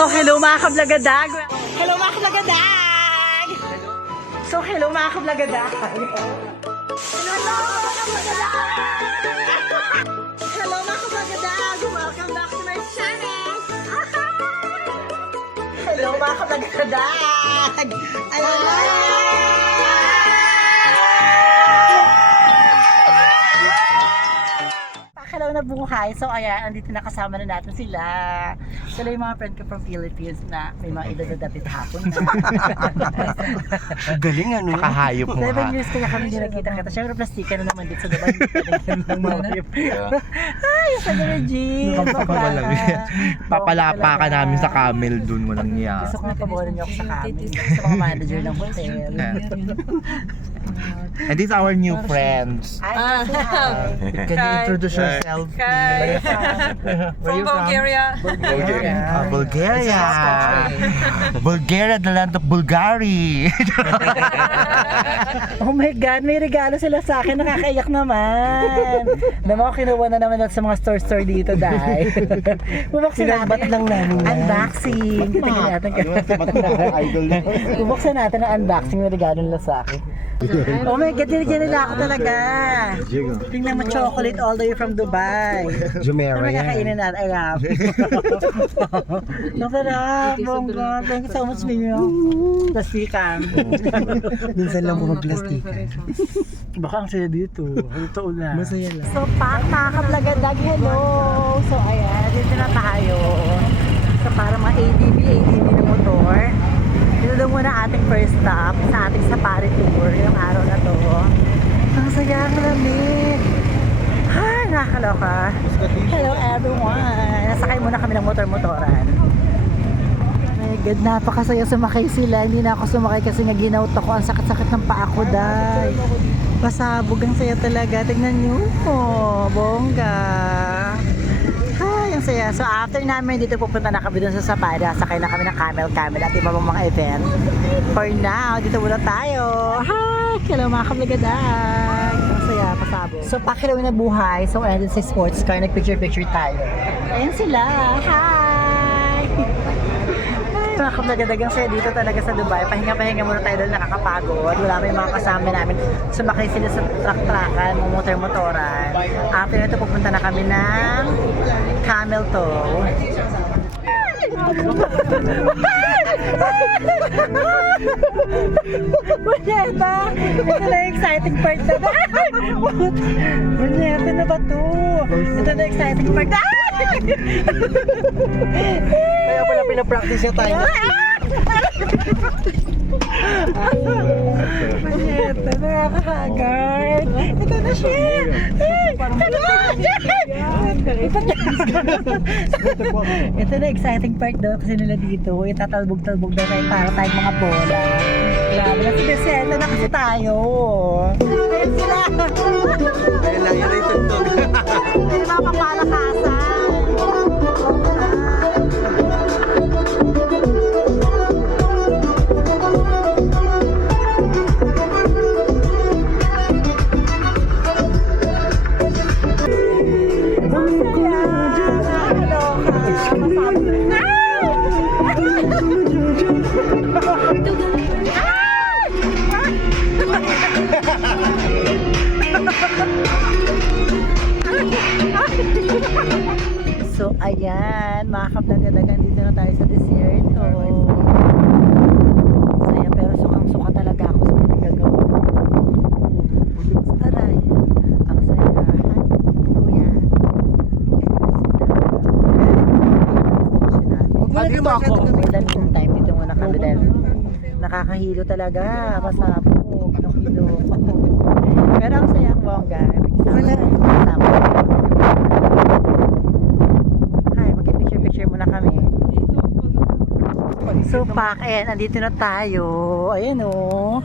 So hello mga kablagadag! Hello mga kablagadag! So hello mga kablagadag! Hello mga kablagadag! Hello mga kablagadag! Welcome back to my channel! Hello mga kablagadag! Pakalaw na buhay. So ayan, andito na kasama na natin sila. Sila yung mga friend ko from Philippines na may mga idadadapit hapon na. Galing ano? Kahayop mo 7 ha. years kaya kami hindi nakita-kita. Siyempre plastika na naman dito sa Dubai. Ay, sa Regine! Papalapa ka namin sa camel dun, walang niya. Gusto ko paborin niyo ako sa kami. Sa mga manager ng hotel. And these are our new friends. Can you introduce yourself? Hi. From Bulgaria. Bulgaria. Bulgaria, the land of Bulgari. Oh my God, may regalo sila sa akin. Nakakaiyak naman. Naman ako kinuha na naman sa mga store dito dahil. Bubuksan natin. lang namin yan. Unboxing. Tingnan natin. Bubuksan natin ang unboxing na regalo nila sa akin. Oh my God, dinigyan nila ako talaga. Tingnan mo, chocolate all the way from Dubai. Jumeirah Ano yan. kakainin natin? Ay, rap. Masarap. Bongga. Thank you so much, Minyo. Plastikan. Minsan lang po magplastikan. Baka ang saya dito. Totoo na. Masaya lang. So, mga kablagadag, hello! So, ayan, dito na tayo. So, para mga ADB na motor. Dito daw muna ating first stop sa ating safari tour yung araw na to. Ang saya ng lamig. Ay, nakakaloka. Hello everyone! Nasakay muna kami ng motor-motoran. My God, napakasaya sumakay sila. Hindi na ako sumakay kasi nga ginaut ako. Ang sakit-sakit ng paa ko, day. Pasabog, ang saya talaga. Tignan nyo. Oh, bongga. Ay, ang saya. So after namin dito pupunta na kami dun sa safari. Sakay na kami ng camel at iba pang mga event. For now, dito muna tayo. Hi! Hello mga kablagadag. Ang saya, pasabog. So pakilaw na buhay. So ayan sa sports car. Nagpicture-picture tayo. Ayan sila. Hi! Mga kablagadagang saya dito talaga sa Dubai. Pahinga-pahinga muna tayo dahil nakakapagod. Wala may mga kasama namin. Sumakay sila sa truck-truckan, motor-motoran. After nito pupunta na kami ng camel tow. Bunyeta! Ito na yung exciting part na. Bunyeta na ba ito? Ito na yung exciting part na. Kaya pala pinapractice niya tayo. Bunyeta, nakakahagard. Ito na siya. Ito na exciting part daw kasi nila dito. Itatalbog-talbog na tayo para tayong mga bola. Grabe na si Desenta na kasi tayo. Ayun sila. Ayun lang, yun ay tugtog. Ayun mga papalakasan. So ayan, mga kablagadagan, dito na tayo sa desierto. Saya, pero sukang-suka talaga ako sa pinagagawa. Aray, ang saya. Kuya, Dito ako. Dating time dito muna kami dahil nakakahilo talaga. Pasabog, nakahilo. Pero ang saya ang bongga. Mag-picture muna kami. So and andito na tayo. Ayan o.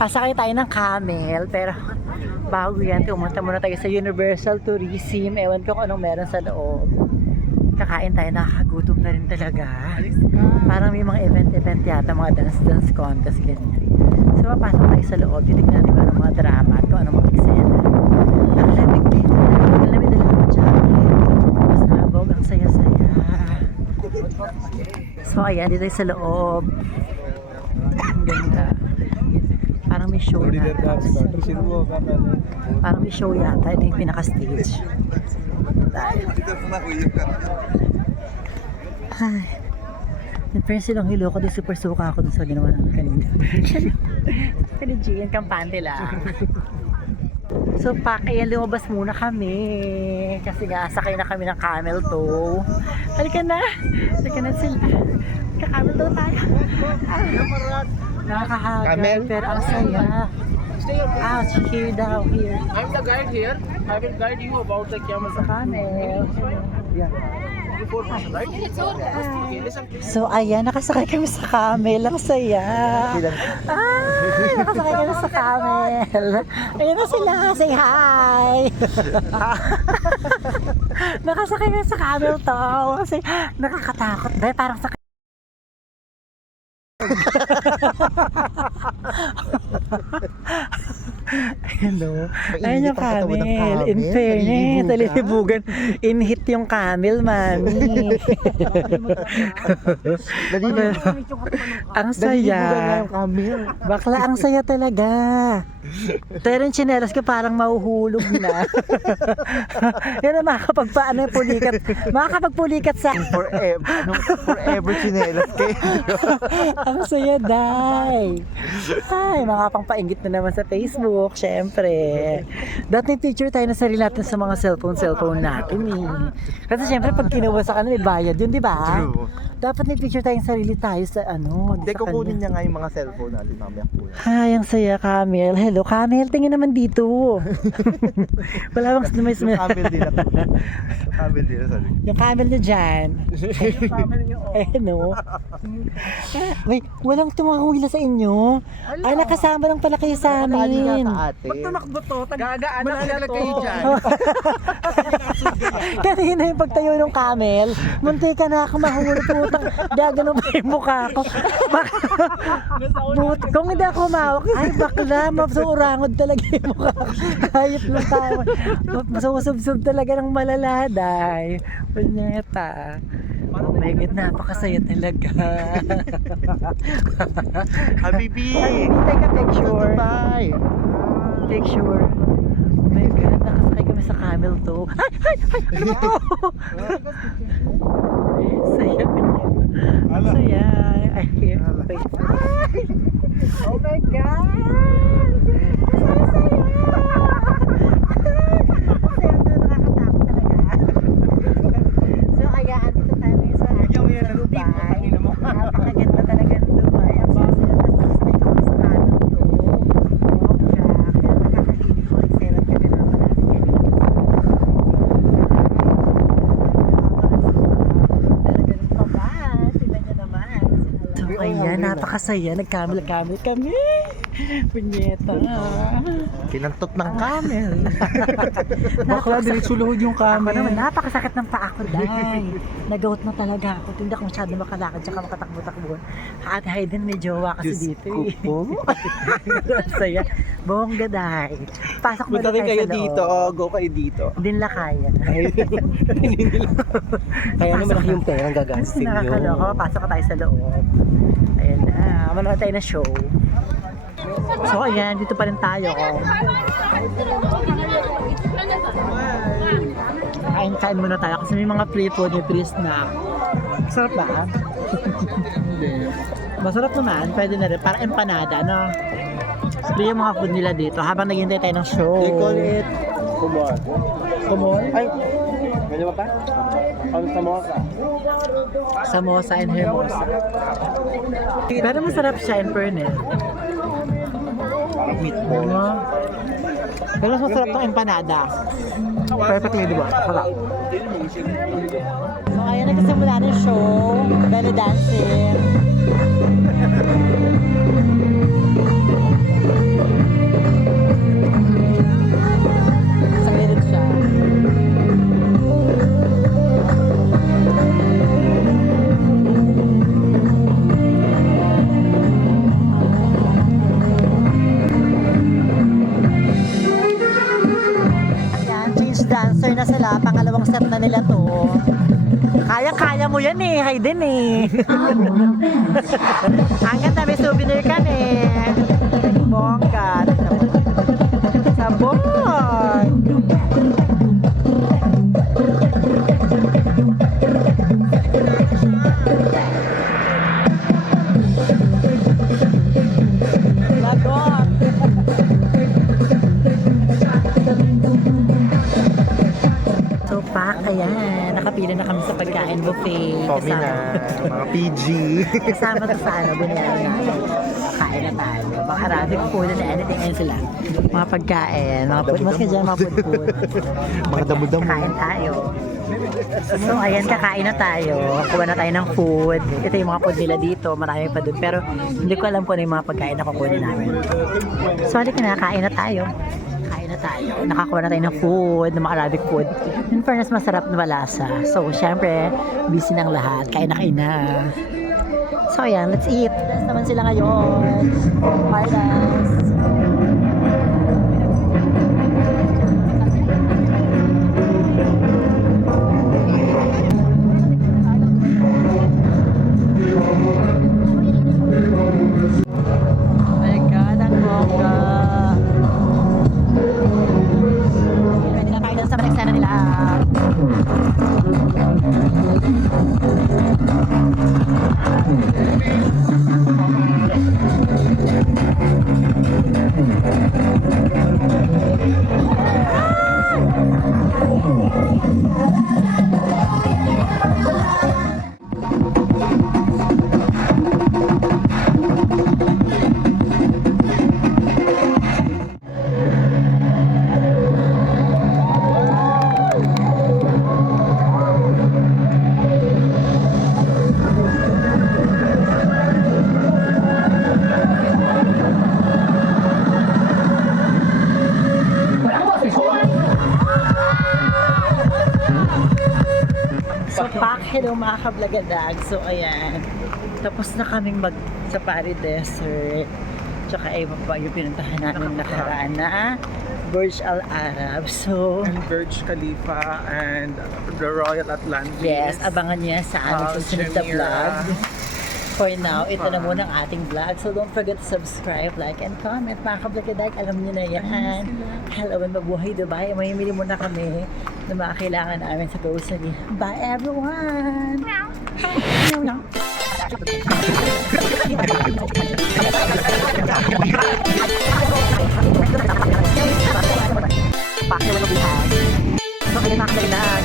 Pasakay tayo ng camel. Pero bago yan, pumunta muna tayo sa Universal Tourism. Ewan ko kung anong meron sa loob. Kakain tayo, nakakagutom na rin talaga. Parang may mga event yata, mga dance contest, ganyan. So papasok tayo sa loob, titignan natin kung anong mga drama at kung anong mga eksena. Ang lamig dito na, ang lamig dala ng jacket. Pasabog, ang saya-saya. So ayan, dito tayo sa loob. Ang ganda. Parang may show na. Parang may show yata. Ito yung pinaka-stage. Ay. Yung friends silang hilo ko, di super suka ako dun sa ginawa namin kanina. Kani Gian, kampante lang. So ayan, lumabas muna kami. Kasi nga, sakay na kami ng camel tow. Halika na sila. Ka-camel tow tayo. Nakakahagal, pero ang saya. Ouch, here daw, here. I'm the guide here. I will guide you about the camel. Sa camel. Yeah. Before right? So ayan, nakasakay kami sa camel. Ang saya. Ay, nakasakay kami sa camel. Ayan na sila, say hi. Nakasakay kami sa camel to. Kasi nakakatakot. Dahil parang sa Hello. Ayun yung camel. In fairness, talilibugan. In-hit yung camel, mami. Ang saya. Bakla, ang saya talaga. Pero yung chinelas ko parang mahuhulog na. Yan ang makakapagpaano yung pulikat. Makakapagpulikat sa Forever chinelas kayo. ang saya, day. Ay, mga pangpainggit na naman sa Facebook, syempre. Dati may picture tayo na sarili natin sa mga cellphone natin eh. Kasi syempre pag kinuha sa kanila, may bayad yun, di ba? True. Dapat may picture tayong sarili tayo sa ano. Hindi, sa kukunin kanya. niya nga yung mga cellphone natin mamaya po. Ay, ang saya, Camel. Hello, Camel. Tingin naman dito. Wala bang may Yung camel din ako. Yung camel din ako. yung camel niya dyan. Yung camel niyo. Eh, no? Wait, walang tumawila sa inyo. Ay, nakasama lang pala kayo sa amin. Sa ate. Pag tumakbo to, gagaan na kaya kayo dyan. Kanina yung pagtayo ng camel, munti ka na ako mahulog, putang, gagano pa yung mukha ko. Kung hindi ako humawak, ay bakla, masuurangod talaga yung mukha ko. Hayop lang tayo. Masusubsub talaga ng malaladay. Punyeta. Oh my God, napakasaya talaga. Habibi! Take a picture. Bye! Picture. Oh my God, nakasakay kami sa camel to. Ay! Ano ba to? Saya niya. Saya. Ay, wait. Ay! Oh my God! So, ayan, dito tayo ngayon sa Dubai. Napakaganda talaga ng Dubai. Ang sila sa camel to. Kaya nakakahilig ko rin sila kaganda So ayan, napakasaya. Nag-camel kami. Punyeta. Kinantot ng camel. Bakla, diretso luhod yung Ako naman, napakasakit ng paa ko, day. Nag-out na talaga ako. Hindi ako masyado makalakad, tsaka makatakbo-takbo. Ate Hayden, may jowa kasi dito eh. Ang saya. Bongga, day. Pasok mo Punta rin tayo kayo sa loob. dito. Go kayo dito. Hindi nila kaya. Kaya naman malaki yung perang Kasi gagasting nyo. nakakaloko, pasok tayo sa loob. Ayan na, manood tayo na show. So ayan, dito pa rin tayo. Kain muna tayo kasi may mga free food, may free snack. Sarap ba? Masarap naman, pwede na rin. Parang empanada, no? Free yung mga food nila dito habang naghihintay tayo ng show. They call it kumor. Kumon? Ay, ganyan ba pa? Ano samosa? Samosa and hermosa. Pero masarap siya in fairness. Meatball. Pero mas masarap tong empanada. Perfectly, di ba? Sarap. So, ayan, nagkasimula ng show. Belly dancing. Excited siya. Ayan, change dancer na sila. Pangalawang set na nila to. Kaya-kaya mo ko yan eh. Hay din eh. Ang ganda, may souvenir ka eh. Bongga. Sabon. Lagot. So, pak, ayan. Nakapila na kami sa pagkain buffet. Pogi na, mga PG. Kasama to sa ano, bunyan na. Kain na tayo. Baka Arabic food and anything else sila. Mga pagkain, mga food. Mas ka dyan, mga food. Mga damo-damo. Kain tayo. So, ayan, kakain na tayo. Kuha na tayo ng food. Ito yung mga food nila dito. Marami pa doon. Pero hindi ko alam kung ano yung mga pagkain na kukunin namin. So, halika na, kain na tayo. Kain na tayo. Nakakuha na tayo ng food, ng mga Arabic food. In fairness, masarap na malasa. So, syempre, busy ng lahat. Kain na. So, ayan, let's eat. Yes, naman sila ngayon. Pardas. Oh my God, ang bongga. Pwede na tayo dun sa balik-sana nila. So, pak, hello mga kablagadag. So, ayan. Tapos na kaming mag-safari desert. Tsaka ay pa yung pinuntahan namin nakaraan na Burj Al Arab. So, And Burj Khalifa and the Royal Atlantis. yes, abangan niya sa aming susunod na vlog. For now, ito na muna ang ating vlog. So, don't forget to subscribe, like, and comment. Mga kablagadag, alam niyo na yan. Hello and mabuhay Dubai. Mamimili muna kami ng mga kailangan namin sa grocery. Bye, everyone! Meow, meow. Pakyo na buhay. So, kaya mga kablagadag.